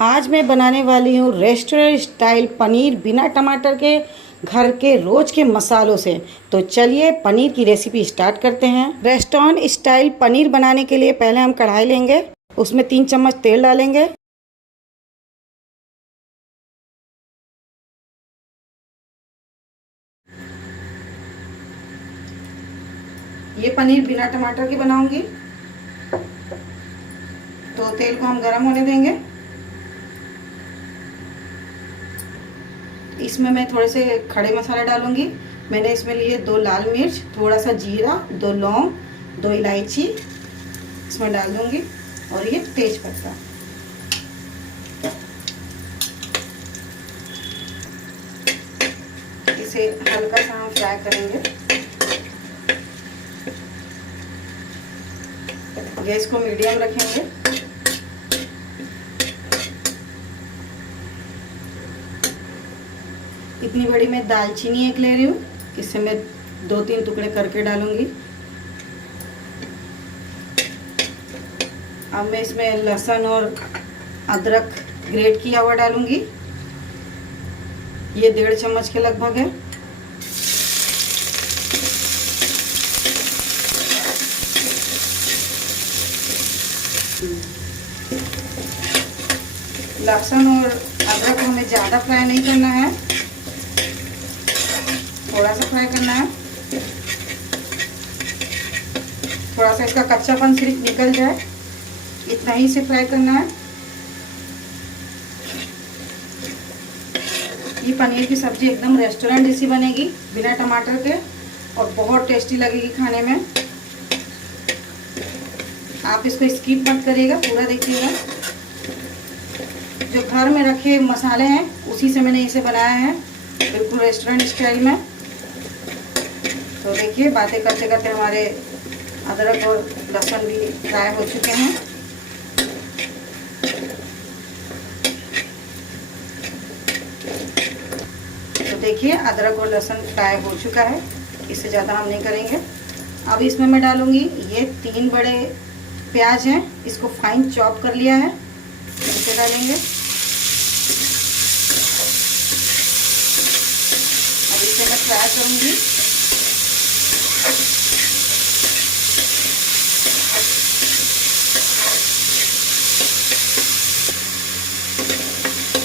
आज मैं बनाने वाली हूँ रेस्टोरेंट स्टाइल पनीर बिना टमाटर के, घर के रोज के मसालों से। तो चलिए पनीर की रेसिपी स्टार्ट करते हैं। रेस्टोरेंट स्टाइल पनीर बनाने के लिए पहले हम कढ़ाई लेंगे, उसमें 3 चम्मच तेल डालेंगे। ये पनीर बिना टमाटर के बनाऊंगी, तो तेल को हम गर्म होने देंगे। इसमें मैं थोड़े से खड़े मसाले डालूंगी। मैंने इसमें लिए 2 लाल मिर्च, थोड़ा सा जीरा, 2 लौंग, 2 इलायची इसमें डाल दूंगी और ये तेज पत्ता। इसे हल्का सा हम फ्राई करेंगे। गैस को मीडियम रखेंगे। इतनी बड़ी मैं दालचीनी एक ले रही हूँ, इससे मैं 2-3 टुकड़े करके डालूंगी। अब मैं इसमें लहसुन और अदरक ग्रेट किया हुआ डालूंगी। ये 1.5 चम्मच के लगभग है। लहसुन और अदरक को हमें ज़्यादा फ्राई नहीं करना है, थोड़ा सा फ्राई करना है। थोड़ा सा इसका कच्चापन सिर्फ निकल जाए, इतना ही से फ्राई करना है। ये पनीर की सब्जी एकदम रेस्टोरेंट जैसी बनेगी बिना टमाटर के, और बहुत टेस्टी लगेगी खाने में। आप इसको स्किप मत करिएगा, पूरा देखिएगा। जो घर में रखे मसाले हैं उसी से मैंने इसे बनाया है, बिल्कुल रेस्टोरेंट स्टाइल में। तो देखिए, बातें करते करते हमारे अदरक और लहसुन भी फ्राई हो चुके हैं। तो देखिए, अदरक और लहसुन फ्राई हो चुका है, इससे ज़्यादा हम नहीं करेंगे। अब इसमें मैं डालूंगी ये 3 बड़े प्याज हैं, इसको फाइन चॉप कर लिया है, इसे डालेंगे। अब इसे मैं फ्राई करूंगी।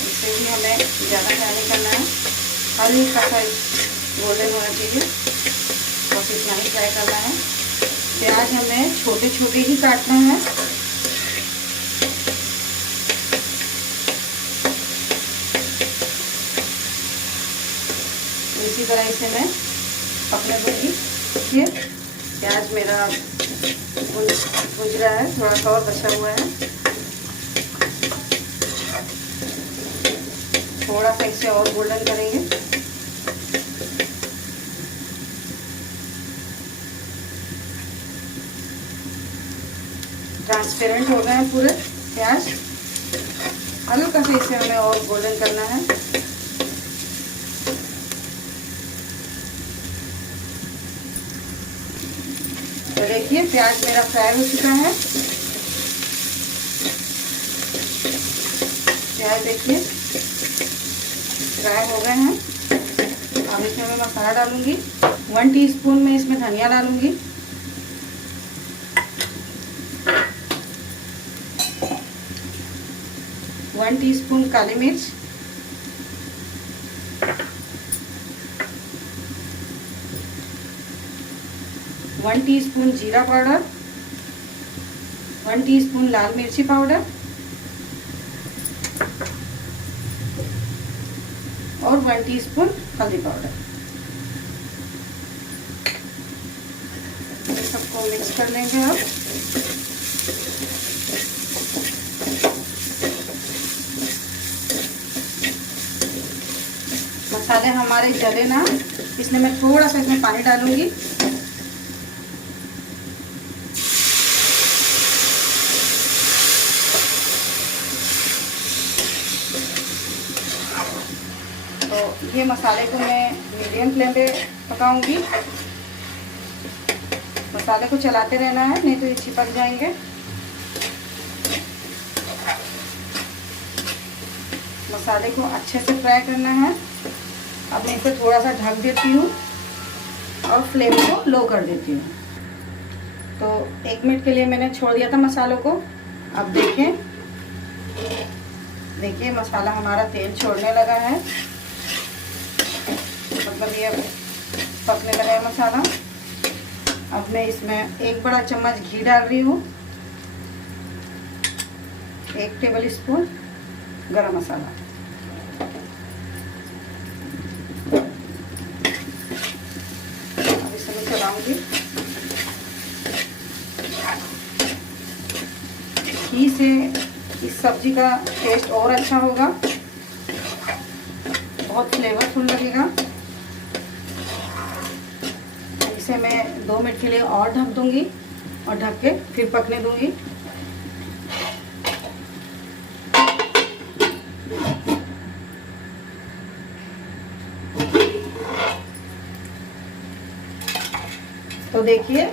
इसे भी हमें ज़्यादा फ्राई नहीं करना है, हल्का सा गोल्डन होना चाहिए, बस इतना ही फ्राई करना है। प्याज हमें छोटे छोटे ही काटना है। इसी तरह इसे मैं पकने दूंगी। देखिए, प्याज मेरा भुज रहा है, थोड़ा सा और बचा हुआ है। थोड़ा सा इसे और गोल्डन करेंगे। ट्रांसपेरेंट हो गए हैं पूरे प्याज, हल्का सा इसे हमें और गोल्डन करना है। तो देखिए, प्याज मेरा फ्राई हो चुका है। प्याज देखिए फ्राई हो गए हैं। अब इसमें मैं मसाला डालूंगी। 1 टीस्पून में इसमें धनिया डालूंगी, 1 टीस्पून काली मिर्च, 1 टीस्पून जीरा पाउडर, 1 टीस्पून लाल मिर्ची पाउडर और 1 टीस्पून हल्दी पाउडर। ये सबको मिक्स कर लेंगे। अब मसाले हमारे जले ना, इसलिए मैं थोड़ा सा इसमें पानी डालूंगी। तो ये मसाले को मैं मीडियम फ्लेम पे पकाऊंगी। मसाले को चलाते रहना है, नहीं तो ये चिपक जाएंगे। मसाले को अच्छे से फ्राई करना है। अब मैं इसे थोड़ा सा ढक देती हूँ और फ्लेम को लो कर देती हूँ। तो 1 मिनट के लिए मैंने छोड़ दिया था मसालों को। अब देखिए मसाला हमारा तेल छोड़ने लगा है, मतलब ये पकने लगा है मसाला। अब मैं इसमें 1 बड़ा चम्मच घी डाल रही हूँ, 1 टेबल स्पून गरम मसाला, अब इसे मैं चलाऊंगी। घी से इस सब्जी का टेस्ट और अच्छा होगा, बहुत फ्लेवरफुल लगेगा। इसे मैं 2 मिनट के लिए और ढक दूंगी और ढक के फिर पकने दूंगी। तो देखिए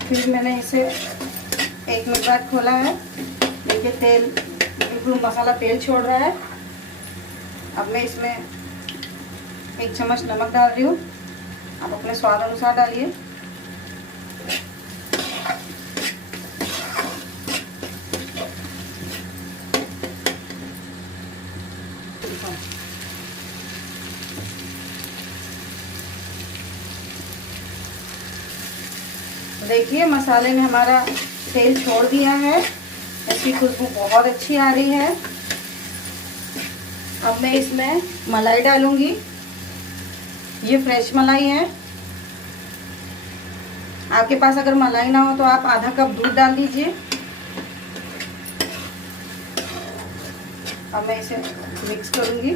फिर मैंने इसे 1 मिनट बाद खोला है। देखिए तेल बिल्कुल, मसाला तेल छोड़ रहा है। अब मैं इसमें 1 चम्मच नमक डाल रही हूँ, आप अपने स्वाद अनुसार डालिए। देखिए मसाले में हमारा तेल छोड़ दिया है, इसकी खुशबू बहुत अच्छी आ रही है। अब मैं इसमें मलाई डालूंगी, ये फ्रेश मलाई है। आपके पास अगर मलाई ना हो तो आप आधा कप दूध डाल दीजिए। अब मैं इसे मिक्स करूंगी,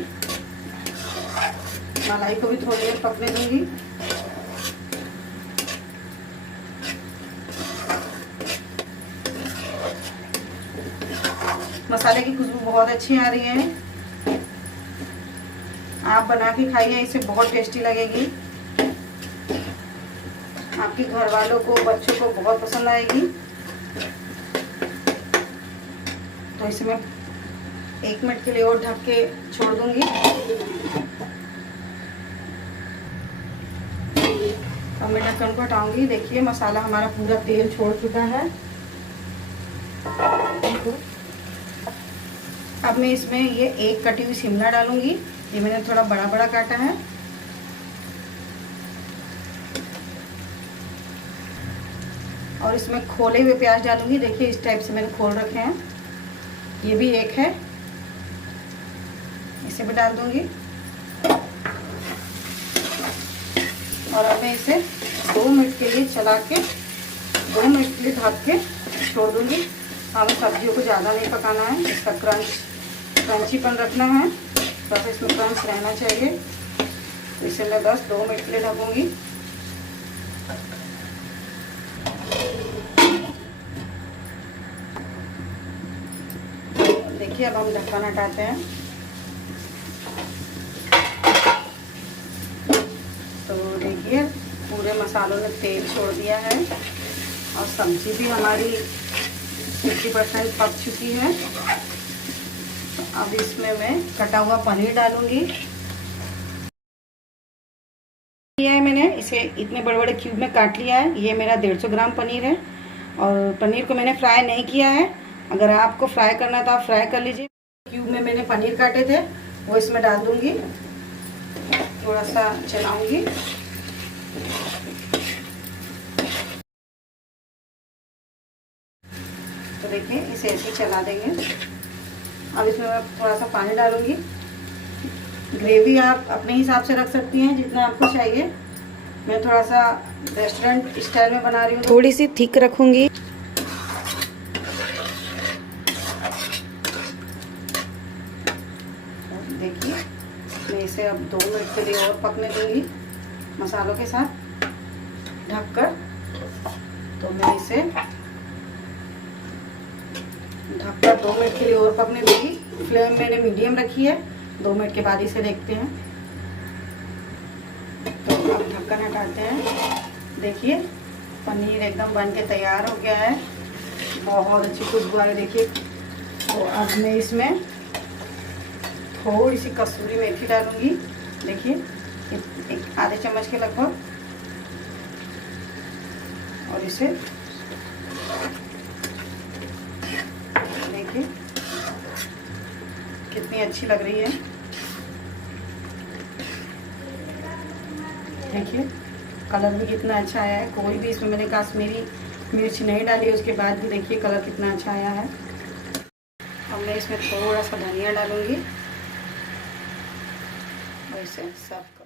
मलाई को भी थोड़ी देर पकने दूंगी। मसाले की खुशबू बहुत अच्छी आ रही है, आप बना के खाइए, इसे बहुत टेस्टी लगेगी। आपके घर वालों को, बच्चों को बहुत पसंद आएगी। तो इसे मैं 1 मिनट के लिए और ढक के छोड़ दूंगी। अब मैं ढक्कन को हटाऊंगी। देखिए मसाला हमारा पूरा तेल छोड़ चुका है। अब मैं इसमें ये 1 कटी हुई शिमला डालूंगी, ये मैंने थोड़ा बड़ा बड़ा काटा है। और इसमें खोले हुए प्याज डालूंगी। देखिए इस टाइप से मैंने खोल रखे हैं, ये भी 1 है, इसे भी डाल दूंगी। और अब मैं इसे 2 मिनट के लिए चला के 2 मिनट के लिए ढक के छोड़ दूंगी। हमें सब्जियों को ज़्यादा नहीं पकाना है, इसका क्रंचीपन रखना है, बस इसमें क्रंच रहना चाहिए। तो इसे मैं बस 2 मिनट के लिए ढकूंगी। देखिए अब हम ढक्कन हटाते हैं। तो देखिए पूरे मसालों ने तेल छोड़ दिया है और सब्जी भी हमारी 50% पक चुकी है। तो अब इसमें मैं कटा हुआ पनीर डालूंगी। लिया है मैंने, इसे इतने बड़े बड़े क्यूब में काट लिया है। ये मेरा 150 ग्राम पनीर है और पनीर को मैंने फ्राई नहीं किया है। अगर आपको फ्राई करना है तो आप फ्राई कर लीजिए। क्यूब में मैंने पनीर काटे थे वो इसमें डाल दूंगी, थोड़ा सा चलाऊंगी। तो देखिए इसे ऐसे चला देंगे। अब इसमें मैं थोड़ा सा पानी डालूंगी। ग्रेवी आप अपने हिसाब से रख सकती हैं जितना आपको चाहिए। मैं थोड़ा सा रेस्टोरेंट स्टाइल में बना रही हूँ, थोड़ी सी थिक रखूंगी। देखिए मैं इसे अब 2 मिनट के लिए और पकने दूंगी मसालों के साथ ढककर। तो मैं इसे ढककर 2 मिनट के लिए और पकने दूंगी। फ्लेम मैंने मीडियम रखी है। 2 मिनट के बाद इसे देखते हैं। तो अब ढक्कन हटाते हैं। देखिए पनीर एकदम बन के तैयार हो गया है, बहुत अच्छी खुशबू आ रही है। देखिए तो अब मैं इसमें थोड़ी सी कसूरी मेथी डालूंगी, देखिए एक आधे चम्मच के लगभग, और इसे देखिए कितनी अच्छी लग रही है। देखिए कलर भी कितना अच्छा आया है, कोई भी इसमें मैंने कश्मीरी मिर्च नहीं डाली, उसके बाद भी देखिए कलर कितना अच्छा आया है। अब मैं इसमें थोड़ा सा धनिया डालूंगी और इसे सब